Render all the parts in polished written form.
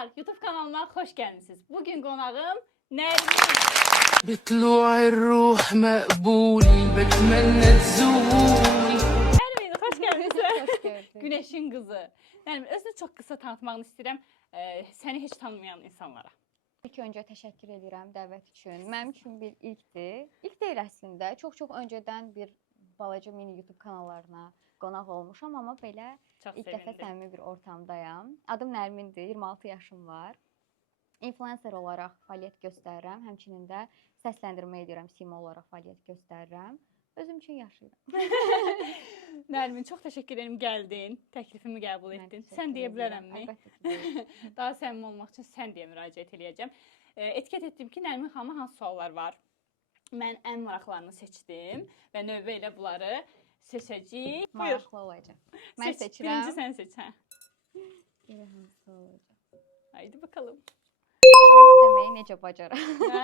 Merhabalar, YouTube kanalıma hoş geldiniz. Bugün qonağım Nərmin. بطلوع الروح مقبول بتمنى تزول. Nərmin, xoş gəldiniz. Hoş gördük. Günəşin qızı. Nərmin, özünü çox qısa tanıtmağını istəyirəm səni heç tanımayan insanlara. İlk öncə təşəkkür edirəm dəvət üçün. Mənim üçün bir ilkdir. İlk deyil əslində. Çox öncədən bir balaca mini YouTube kanallarına qonaq olmuşam, amma belə Çox ilk dəfə sevindim. səmimi bir ortamdayam. Adım Nərmindir, 26 yaşım var. İnfluencer olaraq fəaliyyət göstərirəm, həmçinin də səsləndirmə edirəm, sima olaraq fəaliyyət göstərirəm. Özüm üçün yaşayıram. Nərmin, çox təşəkkür edirəm gəldin, təklifimi qəbul Mən etdin. təşəkkür Sən deyə edirəm. bilərəmmi? Əlbəttə ki, deyirəm. Daha səmimi olmaq üçün sən deyə müraciət edəcəm. Etiket etdim ki, Nərmin xanıma hansı suallar var? Mən ən maraqlarını seçdim və növbə ilə bunları seçəcəyik. Buyur. Maraqlı olacaq. Mən seçirəm. Birinci sən seç, hə. Elə hansı olacaq? Haydi bakalım. Yox deməyi necə bacaram? Hə?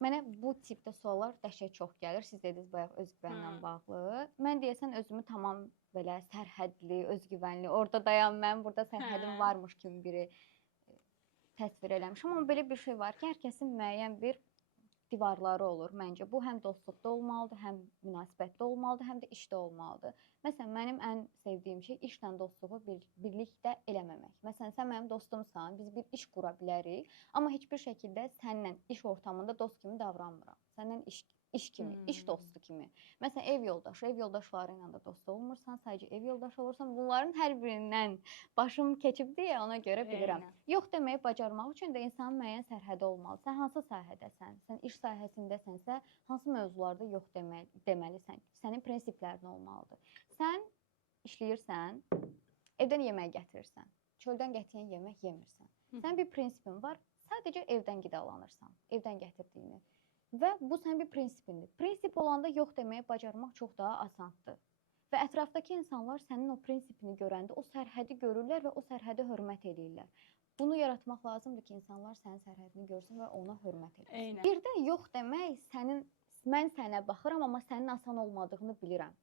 Mənə bu tipdə suallar dəhşət çox gəlir. Siz dediniz bayaq özgüvənlə bağlı. Mən deyəsən özümü tamam belə sərhədli, özgüvənli, orada dayan mən, burada sərhədim varmış kimi biri təsvir eləmişəm. Amma belə bir şey var ki, hər kəsin müəyyən bir divarları olur məncə. Bu həm dostluqda olmalıdır, həm münasibətdə olmalıdır, həm də işdə olmalıdır. Məsələn, mənim ən sevdiyim şey işlə dostluğu birlikdə eləməmək. Məsələn, sən mənim dostumsan, biz bir iş qura bilərik, amma heç bir şəkildə səninlə iş ortamında dost kimi davranmıram. Səndən iş kimi, iş dostu kimi. Məsələn, ev yoldaşları ilə də dost olmursan, sadəcə ev yoldaşı olursan, bunların hər birindən başım keçib deyə ona görə bilirəm. Yox deməyi bacarmaq üçün də insanın müəyyən sərhədi olmalı. Sən hansı sahədəsən? Sən iş sahəsindəsənsə, hansı mövzularda yox deməlisən? Sənin prinsiplərin olmalıdır. Sən işləyirsən, evdən yemək gətirirsən. Çöldən gətirən yemək yemirsən. Sənin bir prinsipin var, sadəcə evdən qidalanırsan, evdən gətirdiyini. Və bu sənin bir prinsipindir. Prinsip olanda yox deməyi bacarmaq çox daha asandır. Və ətrafdakı insanlar sənin o prinsipini görəndə o sərhədi görürlər və o sərhədə hörmət edirlər. Bunu yaratmaq lazımdır ki, insanlar sənin sərhədini görsün və ona hörmət edirlər. Bir də yox demək, mən sənə baxıram, amma sənin asan olmadığını bilirəm.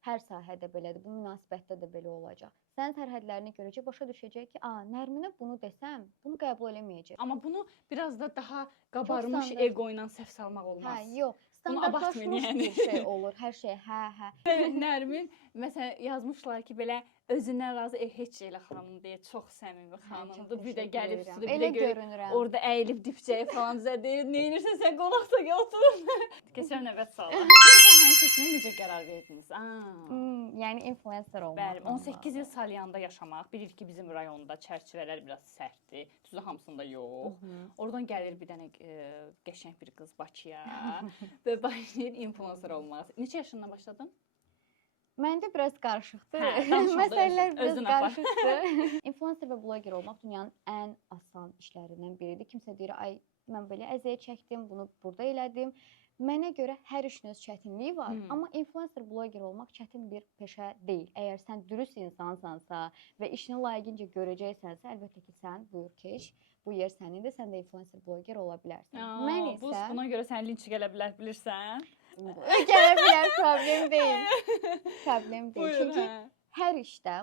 Hər sahədə belədir, bu münasibətdə də belə olacaq. Sənin sərhədlərini görəcək, başa düşəcək ki, Nərminə bunu desəm, bunu qəbul eləməyəcək. Amma bunu biraz da daha qabarmış ego ilə səhv salmaq olmaz. Hə, yox. Standartlaşmış bir şey olur, hər şey, hə. Nərmin, məsələn, yazmışlar ki, belə özündən razı heç elə xanım deyə, çox səmimi xanımdır. Bir də gəlib stüdiyo, bir də görünürəm. Orada əyilib dipçəyə falan bizə deyir, neynirsən sən qonaqda otur. Keçirəm növbət suala. Sahəni seçməyə necə qərar verdiniz? Yəni influencer olmaq. Bəli, 18 il Salyanda yaşamaq, bilir ki, bizim rayonda çərçivələr biraz sərtdir, düzü hamısında yox. Oradan gəlir bir dənə qəşəng bir qız Bakıya və başlayır influencer olmaq. Neçə yaşından başladın? Məndə biraz qarışıqdır. Məsələlər biraz qarışıqdır. Influencer və bloger olmaq dünyanın ən asan işlərindən biridir. Kimsə deyir, ay mən belə əziyyət çəkdim, bunu burada elədim. Mənə görə hər işin öz çətinliyi var, amma influencer, bloger olmaq çətin bir peşə deyil. Əgər sən dürüst insansansa və işini layiqincə görəcəksənsə, əlbəttə ki, sən buyur keç, bu yer sənindir, sən də influencer, bloger ola bilərsən. Mən isə... Buna görə sən linç gələ bilər, bilirsən? Gələ bilər, problem deyil. Problem deyil. Çünki hər işdə,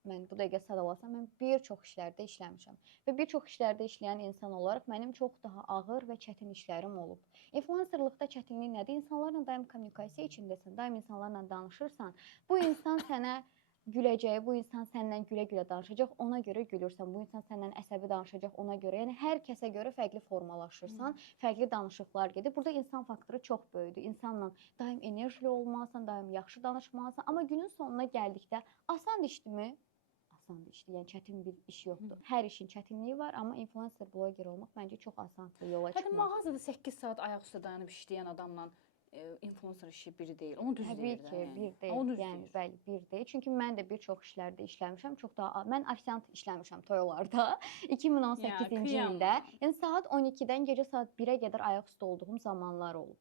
mən bu dəqiqə sadalasam, mən bir çox işlərdə işləmişəm. Və bir çox işlərdə işləyən insan olaraq mənim çox daha ağır və çətin işlərim olub. Influencerlıqda çətinlik nədir? İnsanlarla daim kommunikasiya içindəsən, daim insanlarla danışırsan. Bu insan sənə güləcək, bu insan səndən gülə-gülə danışacaq, ona görə gülürsən. Bu insan səndən əsəbi danışacaq, ona görə. Yəni, hər kəsə görə fərqli formalaşırsan, fərqli danışıqlar gedir. Burada insan faktoru çox böyükdür. İnsanla daim enerjili olmalısan, daim yaxşı danışmalısan. Amma günün sonuna gəldikdə asan işdimi? Asandır işdir, yəni çətin bir iş yoxdur. Hər işin çətinliyi var, amma influencer, bloger olmaq məncə çox asandır yola çıxmaq. Hətta mağazada 8 saat ayaq üstə dayanıb işləyən adamla influencer işi biri deyil. Onu düz deyir. Təbii ki, bir deyil. Yəni bəli, bir deyil. Çünki mən də bir çox işlərdə işləmişəm. Mən ofisiant işləmişəm toylarda 2018-ci ildə. Yəni saat 12-dən gecə saat 1-ə qədər ayaq üstə olduğum zamanlar olub.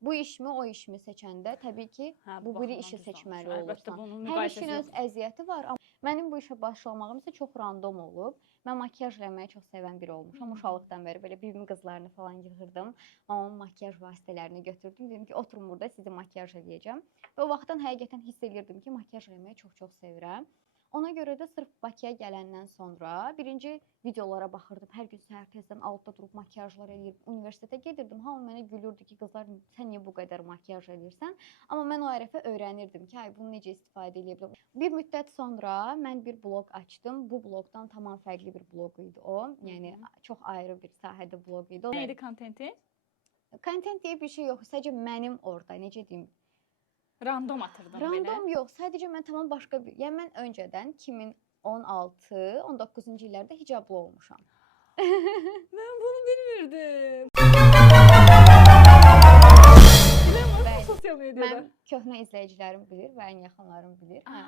Bu işmi, o işmi seçəndə təbii ki, bu biri işi seçməli olursan. Hər işin öz əziyyəti var. Mənim bu işə başlamağım isə çox random olub. Mən makiyaj eləməyi çox sevən biri olmuşam. Uşaqlıqdan bəri belə bibimin qızlarını falan yığırdım. Onun makiyaj vasitələrini götürdüm. Dedim ki, oturun burada, sizi makiyaj eləyəcəm. Və o vaxtdan həqiqətən hiss edirdim ki, makiyaj eləməyi çox-çox sevirəm. Ona görə də sırf Bakıya gələndən sonra birinci videolara baxırdım. Hər gün səhər tezdən 6-da durub makiyajlar eləyirdim. Universitetə gedirdim. Hamı mənə gülürdü ki, qızlar sən niyə bu qədər makiyaj eləyirsən? Amma mən o hərəfə öyrənirdim ki, ay bunu necə istifadə edə bilərəm. Bir müddət sonra mən bir bloq açdım. Bu bloqdan tamam fərqli bir bloq idi o. Yəni çox ayrı bir sahədə bloq idi. Nə idi kontenti? Kontent deyə bir şey yox. Sadəcə mənim orada, necə deyim, Random atırdım belə. random yox, sadəcə mən tamam başqa bir. Yəni mən öncədən 2016, 19-cu illərdə hicablı olmuşam. Mən bunu bilmirdim. Bəli. Sosial mediada. Mən köhnə izləyicilərim bilir və ən yaxınlarım bilir. Hə.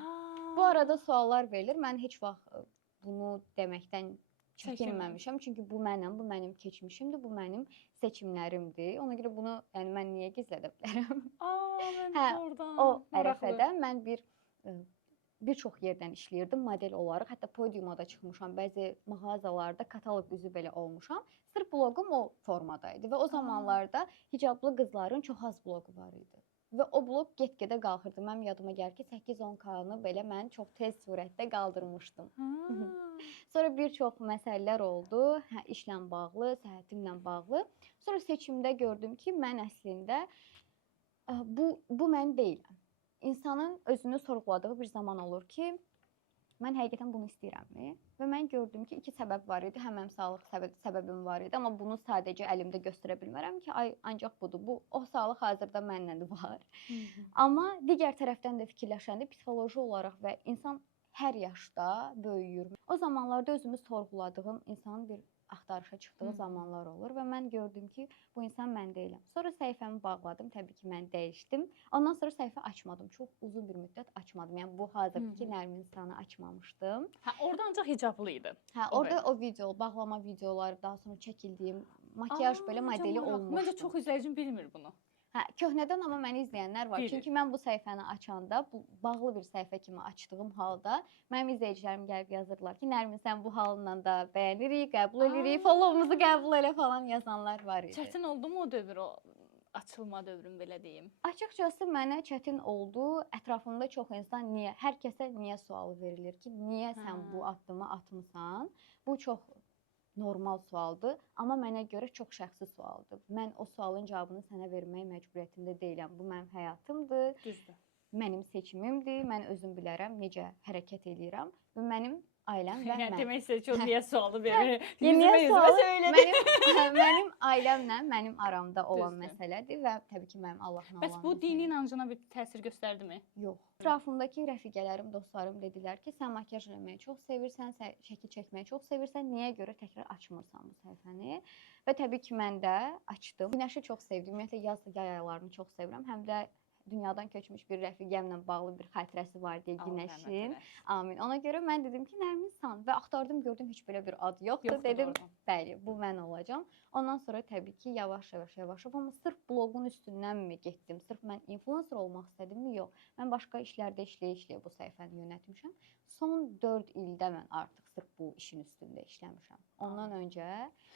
Bu arada suallar verilir. Mən heç vaxt bunu deməkdən çəkinməmişəm. Çünki bu mənəm, bu mənim keçmişimdir, bu mənim seçimlərimdir. Ona görə bunu, yəni mən niyə gizlədə bilərəm? Mən Hə, oradan. o ərəfədə mən bir çox yerdən işləyirdim model olaraq. Hətta podiuma da çıxmışam. Bəzi mağazalarda kataloq üzü belə olmuşam. Sırf bloqum o formada idi və o zamanlarda hicablı qızların çox az bloqu var idi. Və o bloq get-gedə qalxırdı. Mənim yadıma gəlir ki, 8-10K-nı belə mən çox tez surətdə qaldırmışdım. Sonra bir çox məsələlər oldu. Hə, işlə bağlı, səhhətimlə bağlı. Sonra seçimdə gördüm ki, mən əslində bu mən deyiləm. İnsanın özünü sorğuladığı bir zaman olur ki, mən həqiqətən bunu istəyirəmmi? Və mən gördüm ki, 2 səbəb var idi. Həm sağlıq səbəbim var idi, amma bunu sadəcə əlimdə göstərə bilmərəm ki, ancaq budur. O sağlıq hazırda məndən var. Amma digər tərəfdən də fikirləşəndə psixoloji olaraq və insan hər yaşda böyüyür. O zamanlarda özümü sorğuladığım insanın bir axtarışa çıxdığı zamanlar olur və mən gördüm ki, bu insan mən deyiləm. Sonra səhifəmi bağladım, təbii ki, mən dəyişdim. Ondan sonra səhifə açmadım. Çox uzun bir müddət açmadım. Yəni bu hazırdakı Nərminstanı açmamışdım. Hə, orada ancaq hicablı idi. Hə, orada o video, bağlama videoları, daha sonra çəkildiyim makiyaj belə modeli olmuşdu. Məncə çox izləyicim bilmir bunu. Hə, köhnədən amma məni izləyənlər var. Bilir. Çünki mən bu səhifəni açanda, bu bağlı bir səhifə kimi açdığım halda mənim izləyicilərim gəlib yazırlar ki, Nərmin sən bu halınla da bəyənirik, qəbul edirik, followumuzu qəbul elə falan yazanlar var idi. Çətin oldu mu o dövr, o açılma dövrün belə deyim? Açıqcası mənə çətin oldu. Ətrafımda çox insan niyə, hər kəsə niyə sualı verilir ki, niyə sən bu addımı atmısan? Bu çox normal sualdır, amma mənə görə çox şəxsi sualdır. Mən o sualın cavabını sənə vermək məcburiyyətində deyiləm. Bu mənim həyatımdır. Düzdür. Mənim seçimimdir. Mən özüm bilərəm necə hərəkət edirəm və mənim ailəm və mən. Demək istəyir ki, o niyə sualı verir? Niyə sualı söylədi. Mənim ailəmlə mənim aramda olan məsələdir və təbii ki, mənim Allahla olan. Bəs bu dini inancına bir təsir göstərdimi? Yox. Ətrafımdakı rəfiqələrim, dostlarım dedilər ki, sən makiyaj eləməyi çox sevirsən, şəkil çəkməyi çox sevirsən, niyə görə təkrar açmırsan bu səhifəni? Və təbii ki, mən də açdım. Günəşi çox sevdim. Ümumiyyətlə yaz yay aylarını çox sevirəm. Həm də dünyadan köçmüş bir rəfiqəmlə bağlı bir xatirəsi var deyə günəşin. Amin. Ona görə mən dedim ki, Nərminsan və axtardım, gördüm heç belə bir ad yoxdur. Dedim, bəli, bu mən olacağam. Ondan sonra təbii ki, yavaş-yavaş, amma sırf bloqun üstündənmi getdim? Sırf mən influencer olmaq istədimmi? Yox. Mən başqa işlərdə işləyə-işləyə bu səhifəni yönətmişəm. Son 4 ildə mən artıq sırf bu işin üstündə işləmişəm. Ondan öncə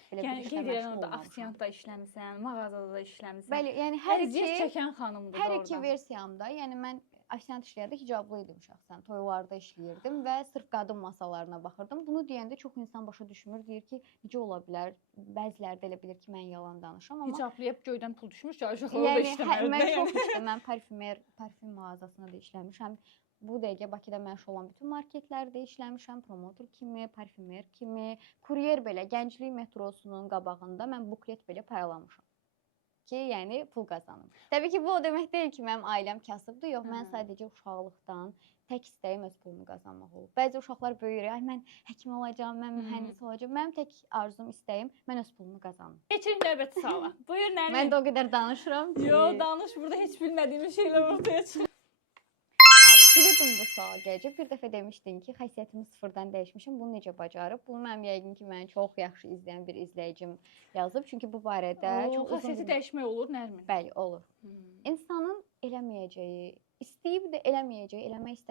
belə bir işlə məşğul olmamışam. Aksiyantda işləmisən, mağazada da işləmisən. Bəli, yəni hər iki çəkən xanımdır hər iki versiyamda, yəni mən aksiyant işləyəndə hicablı idim şəxsən. Toylarda işləyirdim və sırf qadın masalarına baxırdım. Bunu deyəndə çox insan başa düşmür, deyir ki, necə ola bilər? Bəziləri də elə bilir ki, mən yalan danışıram, amma hicablıya göydən pul düşmüş ki, aşağıda da işləməlidir. Mən çox işlədim. Mən parfüm mağazasında da işləmişəm. Bu dəqiqə Bakıda məşğul olan bütün marketlərdə işləmişəm, promotor kimi, parfümer kimi, kuryer belə Gənclik metrosunun qabağında mən buklet belə paylamışam ki, yəni pul qazanım. Təbii ki, bu o demək deyil ki, mənim ailəm kasıbdır. Yox, mən sadəcə uşaqlıqdan tək istəyim öz pulumu qazanmaq olub. Bəzi uşaqlar böyüyür, ay mən həkim olacağam, mən mühəndis olacağam. Mənim tək arzum, istəyim mən öz pulumu qazanım. Keçirik növbəti suala. Buyur Nərmin. Mən də o qədər danışıram ki. Yox, danış, burada heç bilmədiyimiz şeylər ortaya çıxır. Bilirdim bu sual gələcək. Bir dəfə demişdin ki, xəssiyyətimi sıfırdan dəyişmişəm. Bunu necə bacarıb? Bunu mənim yəqin ki, məni çox yaxşı izləyən bir izləyicim yazıb. Çünki bu barədə çox xəssiyyəti dəyişmək olur, Nərmin? Bəli, olur. İnsanın eləməyəcəyi, istəyib də eləməyəcəyi, eləmək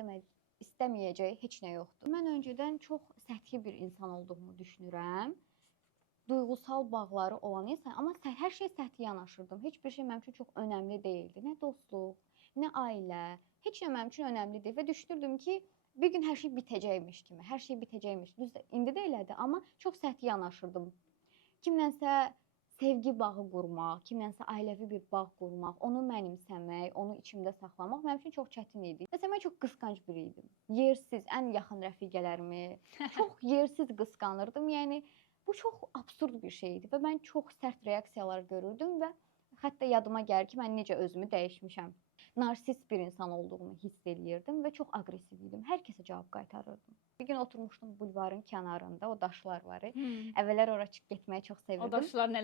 istəməyəcəyi heç nə yoxdur. Mən öncədən çox səthi bir insan olduğumu düşünürəm. Duyğusal bağları olan insan, amma hər şey səthi yanaşırdım. Heç bir şey mənim üçün çox önəmli deyildi. Nə dostluq, nə ailə, heç nə mənim üçün önəmli deyil və düşünürdüm ki, bir gün hər şey bitəcəkmiş kimi, hər şey bitəcəkmiş. Düzdür, indi də elədir, amma çox səthi yanaşırdım. Kimlənsə sevgi bağı qurmaq, kimlənsə ailəvi bir bağ qurmaq, onu mənimsəmək, onu içimdə saxlamaq mənim üçün çox çətin idi. Məsələn, mən çox qısqanc biri idim. Yersiz, ən yaxın rəfiqələrimi çox yersiz qısqanırdım. Yəni bu çox absurd bir şey idi və mən çox sərt reaksiyalar görürdüm və hətta yadıma gəlir ki, mən necə özümü dəyişmişəm. Narsist bir insan olduğumu hiss eləyirdim və çox aqressiv idim. Hər kəsə cavab qaytarırdım. Bir gün oturmuşdum bulvarın kənarında, o daşlar var. Əvvəllər ora çıxıb getməyi çox sevirdim. O daşlar nə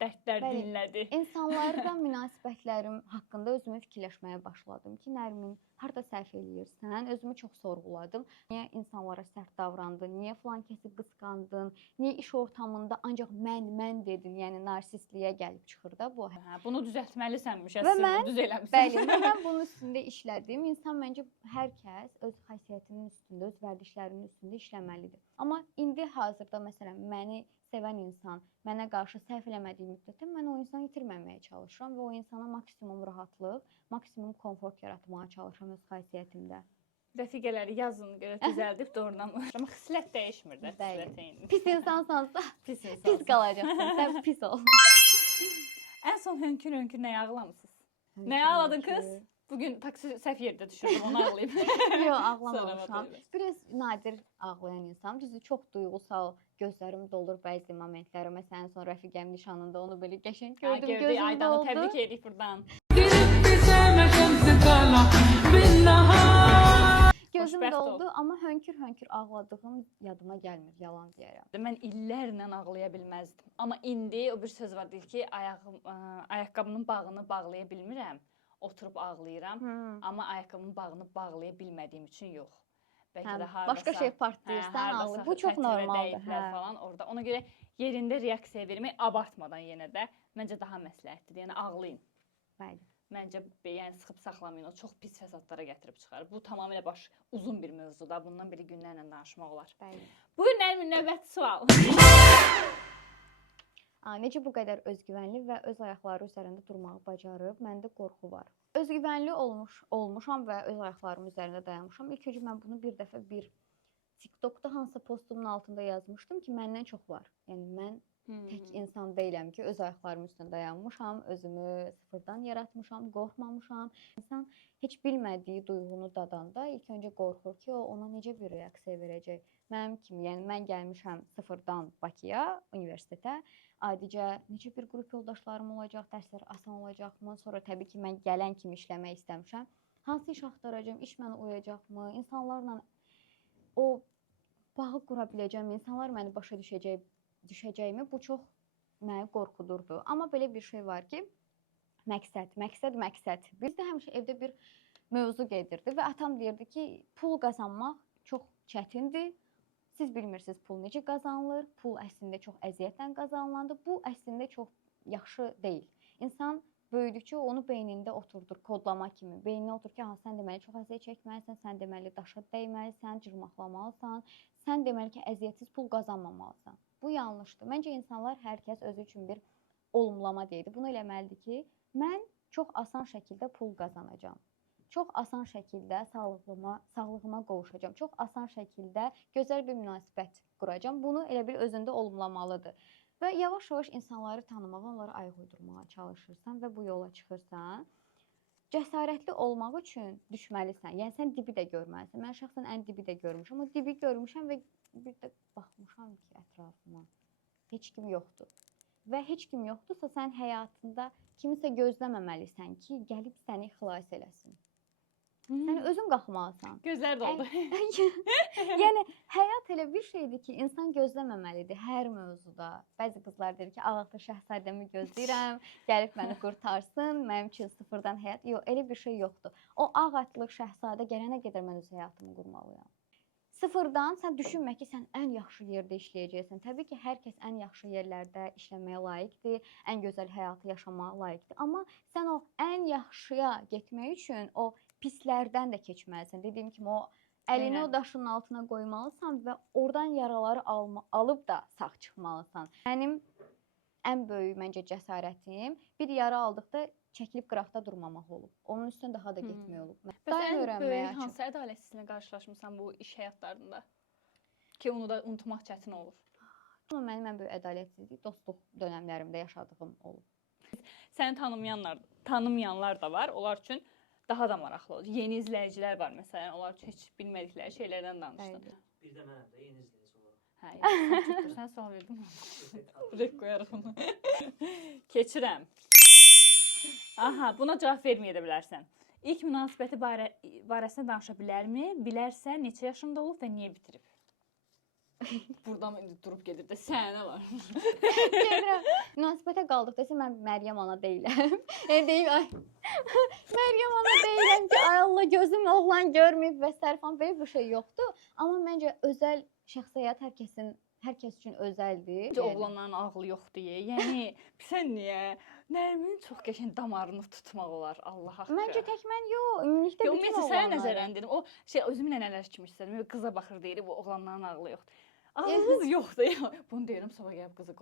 dərdlər dinlədi. İnsanlarla münasibətlərim haqqında özümü fikirləşməyə başladım ki, Nərmin, harda səhv eləyirsən? Özümü çox sorğuladım. Niyə insanlara sərt davrandın? Niyə filan kəsi qısqandın? Niyə iş ortamında ancaq mən dedin? Yəni narsistliyə gəlib çıxır da bu. Hə, bunu düzəltməlisənmiş əslində, düz eləmisən. Bəli, mən bunun üstündə işlədim. İnsan məncə hər kəs öz xasiyyətinin üstündə, öz vərdişlərinin üstündə işləməlidir. Amma indi hazırda məsələn məni sevən insan mənə qarşı səhv eləmədiyi müddətdə mən o insanı itirməməyə çalışıram və o insana maksimum rahatlıq, maksimum komfort yaratmağa çalışıram öz xasiyyətimdə. Rəfiqələri yazın görə düzəldib doğrudan amma xislət dəyişmir də. Pis insansansa pis qalacaqsan. Sən pis ol. Ən son hönkür-hönkür nəyə ağlamısınız? Nəyə ağladın qız? Bugün taksi səhv yerdə düşürdüm, onu ağlayıb. Yox, ağlamamışam. Biraz nadir ağlayan insanım. Düzdür, çox duyğusal, gözlərim dolur bəzi momentlərə. Məsələn, son rəfiqəm nişanında onu belə qəşəng gördüm, gözüm doldu. Aydanı təbrik edirik buradan. Gözüm doldu, amma hönkür-hönkür ağladığım yadıma gəlmir, yalan deyərəm. Mən illərlə ağlaya bilməzdim. Amma indi o bir söz var deyir ki, ayaqqabımın bağını bağlaya bilmirəm. Oturub ağlayıram, amma ayaqqabımın bağını bağlaya bilmədiyim üçün yox. Bəlkə də hardasa başqa şey partlayırsan, ağlayır. Bu çox normaldır. Falan orada. Ona görə yerində reaksiya vermək abartmadan yenə də məncə daha məsləhətlidir. Yəni ağlayın. Bəli. Məncə yəni sıxıb saxlamayın. O çox pis fəsadlara gətirib çıxarır. Bu tamamilə uzun bir mövzudur. Bundan belə günlərlə danışmaq olar. Bəli. Buyurun Nərmin, növbəti sual. Necə bu qədər özgüvənli və öz ayaqları üzərində durmağı bacarıb? Məndə qorxu var. Özgüvənli olmuşam və öz ayaqlarım üzərində dayanmışam. İlk öncə mən bunu bir dəfə TikTokda hansısa postumun altında yazmışdım ki, məndən çox var. Yəni mən tək insan deyiləm ki, öz ayaqlarım üstündə dayanmışam, özümü sıfırdan yaratmışam, qorxmamışam. İnsan heç bilmədiyi duyğunu dadanda ilk öncə qorxur ki, o ona necə bir reaksiya verəcək. Mənim kimi, yəni mən gəlmişəm sıfırdan Bakıya, universitetə. Adicə necə bir qrup yoldaşlarım olacaq, dərslər asan olacaqmı? Sonra təbii ki, mən gələn kimi işləmək istəmişəm. Hansı iş axtaracağım, iş mənə uyacaqmı? İnsanlarla o bağı qura biləcəm, insanlar məni başa düşəcəkmi? Bu çox məni qorxudurdu. Amma belə bir şey var ki, məqsəd. Bizdə həmişə evdə bir mövzu gedirdi və atam deyirdi ki, pul qazanmaq çox çətindir. Siz bilmirsiniz pul necə qazanılır, pul əslində çox əziyyətlə qazanılandır. Bu əslində çox yaxşı deyil. İnsan böyüdükcə onu beynində oturdur, kodlama kimi. Beyninə otur ki, sən deməli çox əziyyət çəkməlisən, sən deməli daşa dəyməlisən, cırmaqlamalısan, sən deməli ki, əziyyətsiz pul qazanmamalısan. Bu yanlışdır. Məncə insanlar hər kəs özü üçün bir olumlama deyildi. Bunu eləməlidir ki, mən çox asan şəkildə pul qazanacağam. Çox asan şəkildə sağlığıma qovuşacağam. Çox asan şəkildə gözəl bir münasibət quracağam. Bunu elə bil özündə olumlamalıdır. Və yavaş-yavaş insanları tanımağa, onlara ayıq uydurmağa çalışırsan və bu yola çıxırsan. Cəsarətli olmaq üçün düşməlisən. Yəni sən dibi də görməlisən. Mən şəxsən ən dibi də görmüşəm. O dibi görmüşəm və bir də baxmışam ki, ətrafıma heç kim yoxdur. Və heç kim yoxdursa sən həyatında kimisə gözləməməlisən ki, gəlib səni xilas eləsin. Sən özün qalxmalısan. Gözlər doldu. Yəni həyat elə bir şeydir ki, insan gözləməməlidir hər mövzuda. Bəzi qızlar deyir ki, ağlatlı şahzadəmi gözləyirəm, gəlib məni qurtarsın, mənim üçün sıfırdan həyat. Yox, elə bir şey yoxdur. O ağlatlı şahzadə gələnə qədər mən öz həyatımı qurmalıyam. Sıfırdan sən düşünmə ki, sən ən yaxşı yerdə işləyəcəksən. Təbii ki, hər kəs ən yaxşı yerlərdə işləməyə layiqdir, ən gözəl həyatı yaşamağa layiqdir. Amma sən o ən yaxşıya getmək üçün o pislərdən də keçməlisən. Dediyim kimi, o əlini o daşın altına qoymalısan və oradan yaraları alıb da sağ çıxmalısan. Mənim ən böyük məncə cəsarətim bir yara aldıqda çəkilib qıraqda durmamaq olub. Onun üstünə daha da getmək olub. Bəs Daim ən öyrənməyə böyük açıq. hansı ədalətsizliklə qarşılaşmısan bu iş həyatlarında? Ki onu da unutmaq çətin olur. Amma mənim ən böyük ədalətsizlik dostluq dönəmlərimdə yaşadığım olub. Səni tanımayanlar da var. Onlar üçün daha da maraqlı olur. Yeni izləyicilər var məsələn. Onlar üçün heç bilmədikləri şeylərdən danışdın. Bir də mənəm də yeni izləyici olaraq. Hə, sən sual verdin. Rek qoyarıq onu. Keçirəm. Aha, buna cavab verməyə də bilərsən. İlk münasibəti barəsində danışa bilərmi? Bilərsə, neçə yaşında olub və niyə bitirib? Buradan indi durub gedir də sənə var. Gedirəm. Münasibətə qaldıq desə mən Məryəm ana deyiləm. Deyim ay. Məryəm ana deyiləm ki, ay Allah gözüm oğlan görməyib və sərfan belə bir şey yoxdur. Amma məncə özəl şəxsiyyət hər kəs üçün özəldir. Məncə oğlanların ağlı yoxdur. Yəni sən niyə Nərminin çox qəşəng damarını tutmaq olar Allah haqqı. Məncə tək mən yox, ümumilikdə bütün ümumiyyətlə oğlanlar. sənə nəzərən dedim. O özümlə nələr kimi istədim. Qıza baxır deyir, bu oğlanların ağlı yoxdur. Ağlınız yoxdur ya. Bunu deyirəm, sonra gəlib qızı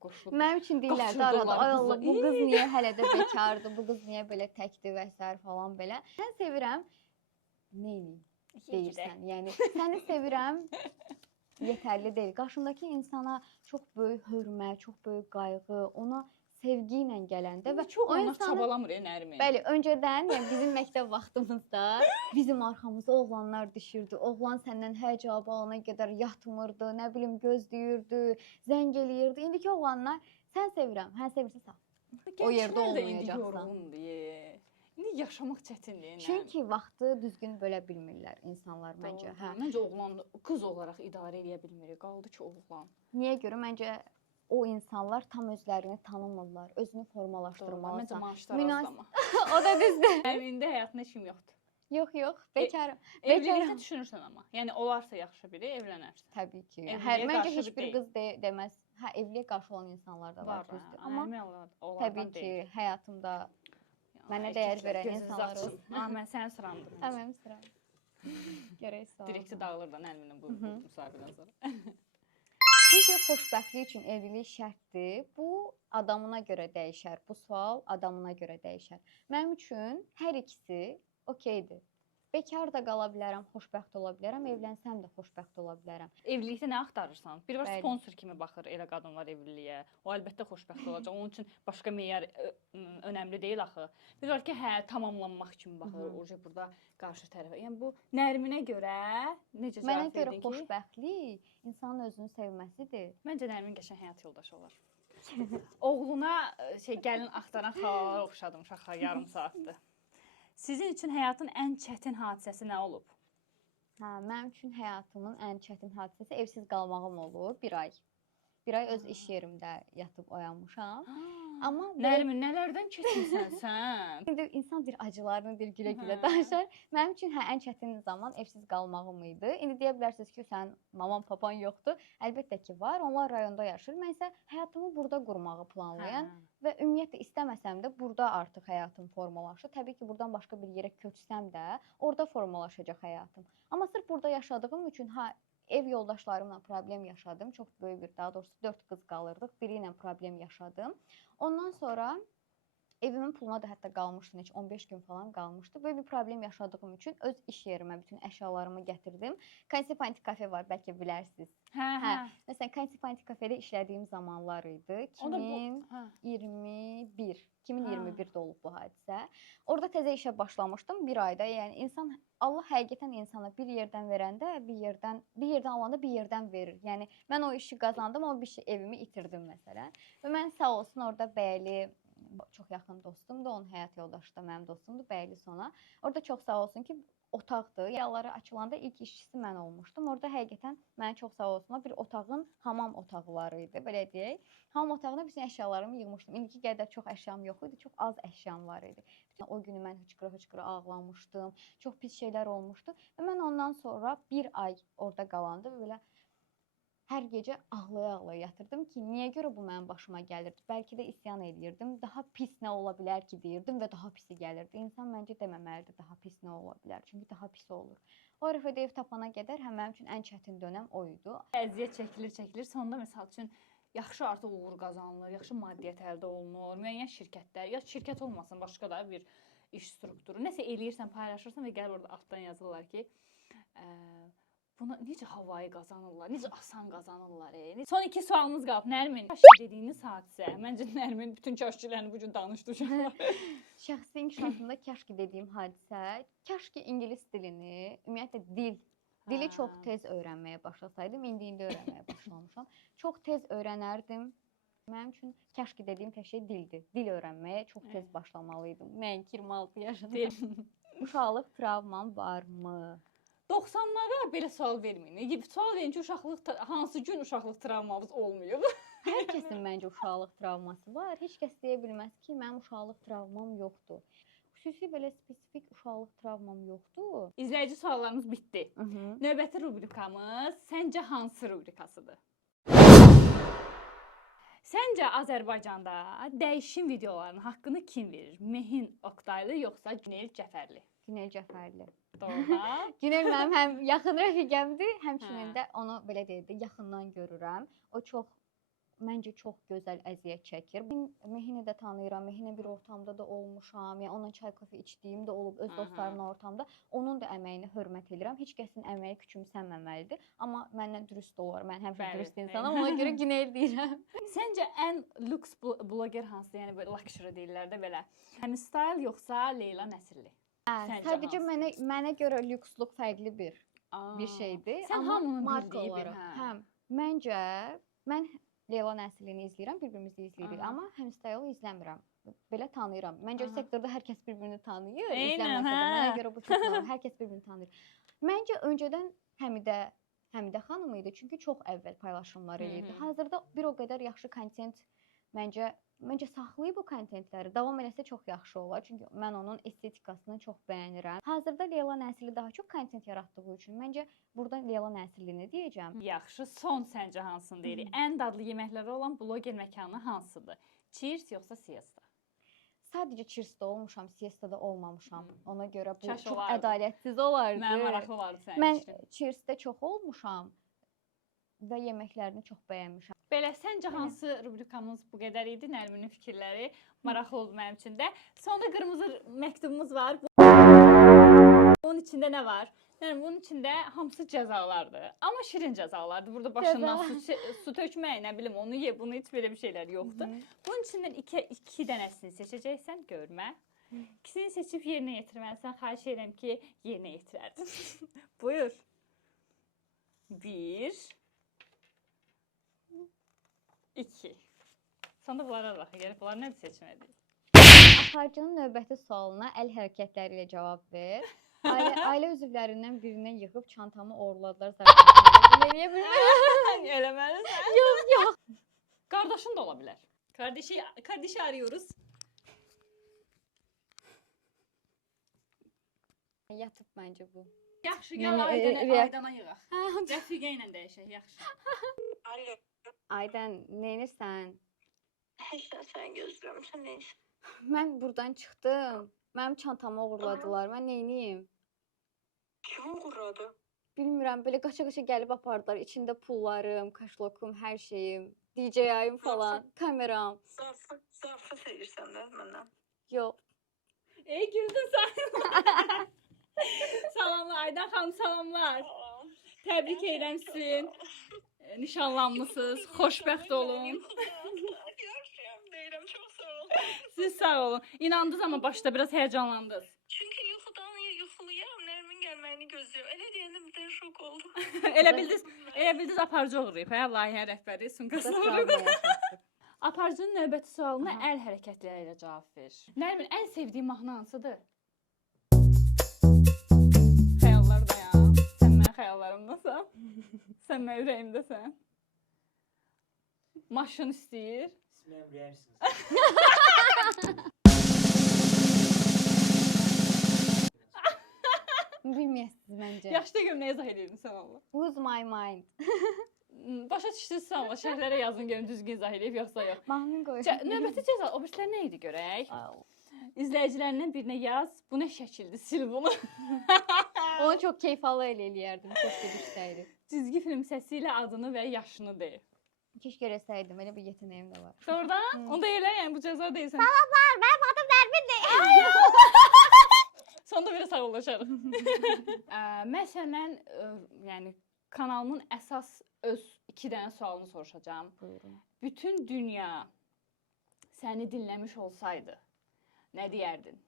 qoşulub. Mənim üçün deyirlər də arada, ay Allah, bu qız niyə hələ də bekardır, bu qız niyə belə təkdir və s. falan belə. Mən sevirəm, neyliyim deyirsən. Yəni, səni sevirəm, yetərli deyil. Qarşındakı insana çox böyük hörmət, çox böyük qayğı, ona sevgi ilə gələndə və çox onlar çabalamır Nərmin. Bəli, öncədən, yəni bizim məktəb vaxtımızda bizim arxamıza oğlanlar düşürdü. Oğlan səndən hər cavab alana qədər yatmırdı, nə bilim gözləyirdi, zəng eləyirdi. İndiki oğlanlar sən sevirəm, hə sevirsən sağ. O yerdə olmayacaqsan. İndi yaşamaq çətindir. Çünki vaxtı düzgün bölə bilmirlər insanlar məncə. Hə. Məncə oğlan qız olaraq idarə edə bilmir. Qaldı ki, oğlan. Niyə görə? Məncə o insanlar tam özlərini tanımırlar, özünü formalaşdırmalısan. Məncə maaşlar azlama. O da düzdür. Evində həyatında heç kim yoxdur. Yox, bekarım. Evlilikdə düşünürsən amma. Yəni olarsa yaxşı biri evlənərsən. Təbii ki. Məncə heç bir qız deməz. Hə, evliyə qarşı olan insanlar da var, düzdür. Amma təbii ki, həyatımda mənə dəyər verən insanlar olsun. Mən sənin sırandım. Hə, mənim sıram. Gərək sağ ol. Direksi dağılır da Nərminin bu müsahibədən sonra. Sizcə xoşbəxtlik üçün evlilik şərtdir? Bu adamına görə dəyişər. Bu sual adamına görə dəyişər. Mənim üçün hər ikisi okeydir. Bekar da qala bilərəm, xoşbəxt ola bilərəm, evlənsəm də xoşbəxt ola bilərəm. Evlilikdə nə axtarırsan? Bir var sponsor kimi baxır elə qadınlar evliliyə. O əlbəttə xoşbəxt olacaq. Onun üçün başqa meyar önəmli deyil axı. Bir var ki, hə, tamamlanmaq üçün baxır. Orada burada qarşı tərəfə. Yəni bu Nərminə görə necə cavab verdin ki? Mənə görə xoşbəxtlik insanın özünü sevməsidir. Məncə Nərmin qəşəng həyat yoldaşı olar. Oğluna gəlin axtaran xalalara oxşadım uşaqlar yarım saatdır. Sizin üçün həyatın ən çətin hadisəsi nə olub? Hə, mənim üçün həyatımın ən çətin hadisəsi evsiz qalmağım olub 1 ay. 1 ay öz iş yerimdə yatıb oyanmışam. Amma Nərmin, nələrdən keçirsən sən? İndi insan bir acılarını bir gülə-gülə danışar. Mənim üçün ən çətin zaman evsiz qalmağım idi. İndi deyə bilərsiniz ki, sən maman, papan yoxdur. Əlbəttə ki, var. Onlar rayonda yaşayır. Mən isə həyatımı burada qurmağı planlayan və ümumiyyətlə istəməsəm də burada artıq həyatım formalaşır. Təbii ki, buradan başqa bir yerə köçsəm də orada formalaşacaq həyatım. Amma sırf burada yaşadığım üçün ev yoldaşlarımla problem yaşadım. Çox böyük bir, daha doğrusu 4 qız qalırdıq. Biri ilə problem yaşadım. Ondan sonra evimin puluna da hətta qalmışdı, heç 15 gün falan qalmışdı. Böyle bir problem yaşadığım üçün öz iş yerimə bütün əşyalarımı gətirdim. Kansipanti kafe var, bəlkə bilərsiniz. Hə. Məsələn, Kansipanti kafedə işlədiyim zamanlar idi. 2021-də olub bu hadisə. Orada təzə işə başlamışdım 1 ayda. Yəni Allah həqiqətən insana bir yerdən verəndə, bir yerdən alanda bir yerdən verir. Yəni mən o işi qazandım, amma evimi itirdim məsələn. Və mən sağ olsun orada Bəyli çox yaxın dostumdur, onun həyat yoldaşı da mənim dostumdur, Bəyli Sona. Orada çox sağ olsun ki, otaqdır. Yalları açılanda ilk işçisi mən olmuşdum. Orada həqiqətən mənə çox sağ olsunlar. Bir otağın hamam otağı var idi, belə deyək. Hamam otağına bütün əşyalarımı yığmışdım. İndiki qədər çox əşyam yox idi, çox az əşyam var idi. O günü mən hıçqıra-hıçqıra ağlamışdım. Çox pis şeylər olmuşdu. Və mən ondan sonra 1 ay orada qalanda belə hər gecə ağlaya-ağlaya yatırdım ki, niyə görə bu mənim başıma gəlirdi? Bəlkə də isyan edirdim. Daha pis nə ola bilər ki deyirdim və daha pisi gəlirdi. İnsan məncə deməməlidir daha pis nə ola bilər. Çünki daha pis olur. O ərəfədə ev tapana qədər mənim üçün ən çətin dönəm o idi. Əziyyət çəkilir. Sonda məsəl üçün yaxşı artıq uğur qazanılır, yaxşı maddiyyat əldə olunur. Müəyyən şirkətlər, ya şirkət olmasın, başqa da bir iş strukturu. Nəsə eləyirsən, paylaşırsan və gəlib orada altdan yazırlar ki, buna necə havayı qazanırlar, necə asan qazanırlar. Son 2 sualımız qalıb. Nərmin, kaşki dediyiniz hadisə. Məncə Nərmin bütün kaşkilərini bu gün danışdı uşaqlar. Şəxsi inkişafımda kaşki dediyim hadisə, kaşki ingilis dilini, ümumiyyətlə dili çox tez öyrənməyə başlasaydım, indi öyrənməyə başlamışam. Çox tez öyrənərdim. Mənim üçün kaşki dediyim tək şey dildir. Dil öyrənməyə çox tez başlamalıydım. Nəinki 26 yaşında. Uşaqlıq travmam varmı? 90'lara belə sual verməyin. Sual verin ki, hansı gün uşaqlıq travmamız olmayıb? Hər kəsin məncə uşaqlıq travması var. Heç kəs deyə bilməz ki, mənim uşaqlıq travmam yoxdur. Xüsusi belə spesifik uşaqlıq travmam yoxdur. İzləyici suallarımız bitdi. Növbəti rubrikamız səncə hansı rubrikasıdır? Səncə Azərbaycanda dəyişim videolarının haqqını kim verir? Mehin Oqtaylı yoxsa Günel Cəfərli? Günel Cəfərli. Doğru. Günel mənim həm yaxın rəfiqəmdir, həmçinin də onu belə deyildi, yaxından görürəm. O məncə çox gözəl əziyyət çəkir. Mehini də tanıyıram, Mehinə bir ortamda da olmuşam, yəni onunla çay kafe içdiyim də olub öz dostlarımla ortamda. Onun da əməyini hörmət edirəm. Heç kəsin əməyi küçümsənməməlidir. Amma məndən dürüst olar, mən həmişə dürüst insanam, ona görə Günel deyirəm. Səncə ən lüks bloger hansı? Yəni belə luxury deyirlər də belə. Həm style yoxsa Leyla Nəsirli? Sadəcə mənə görə lüksluq fərqli bir şeydir. Sən hamının bildiyi bir. Həm məncə mən Leyla Nəsirlini izləyirəm, bir-birimizi izləyirik, amma həm style izləmirəm. Belə tanıyıram. Məncə sektorda hər kəs bir-birini tanıyır, izləməsə də. Mənə görə bu çox normal, hər kəs bir-birini tanıyır. Məncə öncədən Həmidə xanım idi, çünki çox əvvəl paylaşımlar edirdi. Hazırda bir o qədər yaxşı kontent məncə saxlayıb bu kontentləri. Davam eləsə çox yaxşı olar, çünki mən onun estetikasını çox bəyənirəm. Hazırda Leyla Nəsirli daha çox kontent yaratdığı üçün məncə burada Leyla Nəsirlini deyəcəm. Yaxşı, son səncə hansını deyirik? Ən dadlı yeməkləri olan bloger məkanı hansıdır? Cheers yoxsa Siesta? Sadəcə Cheers-də olmuşam, Siesta-da olmamışam. Ona görə bu çox ədalətsiz olardı. Mənə maraqlı vardı sənin Mən Cheers-də çox olmuşam və yeməklərini çox bəyənmişəm. Belə, səncə hansı rubrikamız bu qədər idi? Nərminin fikirləri maraqlı oldu mənim üçün də. Sonda qırmızı məktubumuz var. Bunun içində nə var? Yəni, bunun içində hamısı cəzalardır. Amma şirin cəzalardır. Burada başından su tökmək, nə bilim, onu ye, bunu iç, belə bir şeylər yoxdur. Bunun içindən iki dənəsini seçəcəksən, görmə. İkisini seçib yerinə yetirməlisən. Xahiş edirəm ki, yerinə yetirərdin. Buyur. 1 2. Sonda bunlara baxın, gəlib bunlar nədir seçmədik? Aparıcının növbəti sualına əl hərəkətləri ilə cavab ver. Ailə üzvlərindən birinə yığıb çantamı oğurladılar. Eləyə bilmərəm. Eləməlisən. Yox. Qardaşın da ola bilər. Kardeşi arıyoruz. Yatıb məncə bu. Yaxşı, gəl Aydana yığaq. Rəfiqə ilə dəyişək, yaxşı. Alo. Aydan, neynirsən? Heç nə sən gözləyirəm, sən neysən? Mən buradan çıxdım. Mənim çantamı uğurladılar. Mən neyniyim? Kim uğurladı? Bilmirəm, belə qaça-qaça gəlib apardılar. İçində pullarım, kaşlokum, hər şeyim, DJ-ayım falan, kameram. Zarfı seçirsən də məndən. Yox. Güldün sən. Salamlar, Aydan xanım, salamlar. Təbrik edirəm sizin. Nişanlanmısınız, xoşbəxt olun. Yaxşıyam, deyirəm, çox sağ ol. Siz sağ olun. İnandınız amma başda biraz həyəcanlandınız. Çünki yuxuluyam, Nərmin gəlməyini gözləyirəm. Elə deyəndə bir də şok oldum. Elə bildiniz aparıcı uğrayıb, hə? Layihə rəhbəri sumkasını uğrayıb. Aparıcının növbəti sualına əl hərəkətləri ilə cavab ver. Nərmin, ən sevdiyin mahnı hansıdır? Xəyallardayam. Sən mənim xəyallarımdasan. Sən mənim ürəyimdəsən. Maşın istəyir. Siz mənim ürəyimsiniz. Bilməyəsiniz məncə. Yaxşı da nəyə izah edirdin sən Allah? Who's my mind? Başa düşdünüz sən Allah. Şərhlərə yazın görün düzgün izah edib yoxsa yox. Mahnını qoy. Növbəti cəza, o birilər nə idi görək? İzləyicilərindən birinə yaz. Bu nə şəkildir? Sil bunu. Onu çox keyfalı eləyərdim. Keşke düşsəydi. Cizgi film səsi ilə adını və yaşını de. Keşke eləsəydim, elə bir yeteneğim də var. Doğrudan? Onu da elə, yəni bu cəza deyilsən. Salamlar, mənim adım Nərmindir. Sonda belə sağollaşarıq. Məsələn, yəni kanalımın əsas öz 2 dənə sualını soruşacağam. Buyurun. Bütün dünya səni dinləmiş olsaydı, nə deyərdin?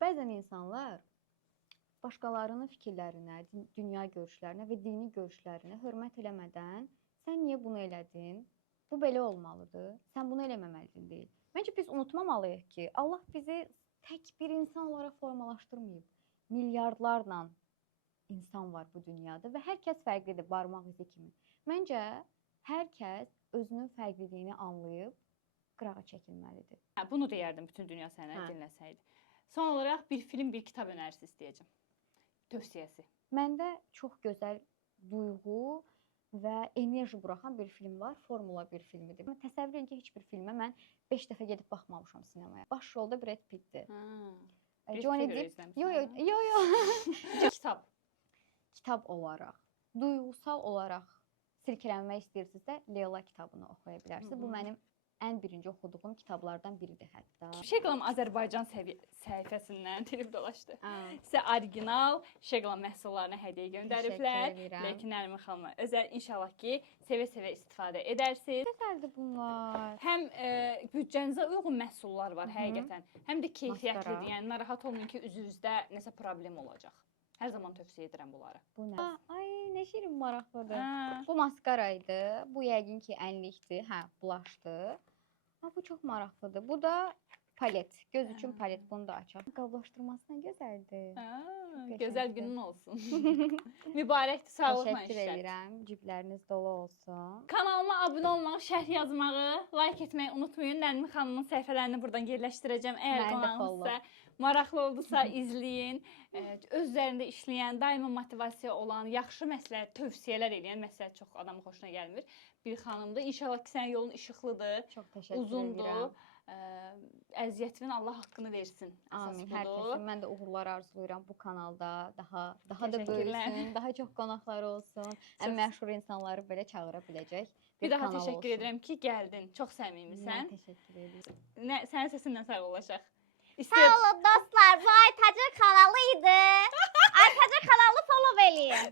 Bəzən insanlar başqalarının fikirlərinə, dünya görüşlərinə və dini görüşlərinə hörmət eləmədən sən niyə bunu elədin? Bu belə olmalıdır. Sən bunu eləməməliydin deyil. Məncə biz unutmamalıyıq ki, Allah bizi tək bir insan olaraq formalaşdırmayıb. Milyardlarla insan var bu dünyada və hər kəs fərqlidir, barmaq izi kimi. Məncə hər kəs özünün fərqliliyini anlayıb qırağa çəkilməlidir. Bunu deyərdim bütün dünya səni dinləsəydi. Son olaraq bir film, bir kitab önərisi istəyəcəm. Tövsiyəsi. Məndə çox gözəl duyğu və enerji buraxan bir film var. Formula 1 filmidir. Mən təsəvvür edin ki, heç bir filmə mən 5 dəfə gedib baxmamışam sinemaya. Baş rolda Brad Pittdir. Johnny Depp. Kitab. Kitab olaraq, duyğusal olaraq silkələnmək istəyirsinizsə, Leyla kitabını oxuya bilərsiniz. Bu mənim ən birinci oxuduğum kitablardan biridir hətta. Şeqlam Azərbaycan səhifəsindən telif dolaşdı. Sizə orijinal Şeqlam məhsullarına hədiyyə göndəriblər. Lakin Nərmin xanıma özəl inşallah ki, sevə-sevə istifadə edərsiniz. Gözəldir bunlar. Həm büdcənizə uyğun məhsullar var həqiqətən. Həm də keyfiyyətlidir. Yəni narahat olmayın ki, üzünüzdə nəsə problem olacaq. Hər zaman tövsiyə edirəm bunları. Bu nə? Ay, nə şirin maraqlıdır. Bu maskara idi. Bu yəqin ki, ənlikdir. Hə, blaşdır. Bu çox maraqlıdır. Bu da palet. Göz üçün palet. Bunu da açaq. Qablaşdırması nə gözəldir. Gözəl günün olsun. Mübarəkdir, sağlıqla işlət. Təşəkkür edirəm. Cibləriniz dolu olsun. Kanalıma abunə olmağı, şərh yazmağı, like etməyi unutmayın. Nərmin xanımın səhifələrini buradan yerləşdirəcəm. Əgər qonağınızsa, maraqlı oldusa izləyin. Özlərində işləyən, daima motivasiya olan, yaxşı məsləhət, tövsiyələr edən, məsləhət çox adamın xoşuna gəlmir. Bir xanımdır. İnşallah ki, sənin yolun işıqlıdır, çox təşəkkür uzundur. Əziyyətinin Allah haqqını versin. Amin. Hər kəsin. Mən də uğurlar arzulayıram bu kanalda. Daha da böyüsün, daha çox qonaqlar olsun. Ən məşhur insanları belə çağıra biləcək. Bir daha təşəkkür edirəm ki, gəldin. Çox səmimisən. Mən təşəkkür edirəm. Sənin səsindən sağollaşaq. Sağ olun dostlar. Bu Aytacır kanalı idi. Aytacır kanalı follow eləyin.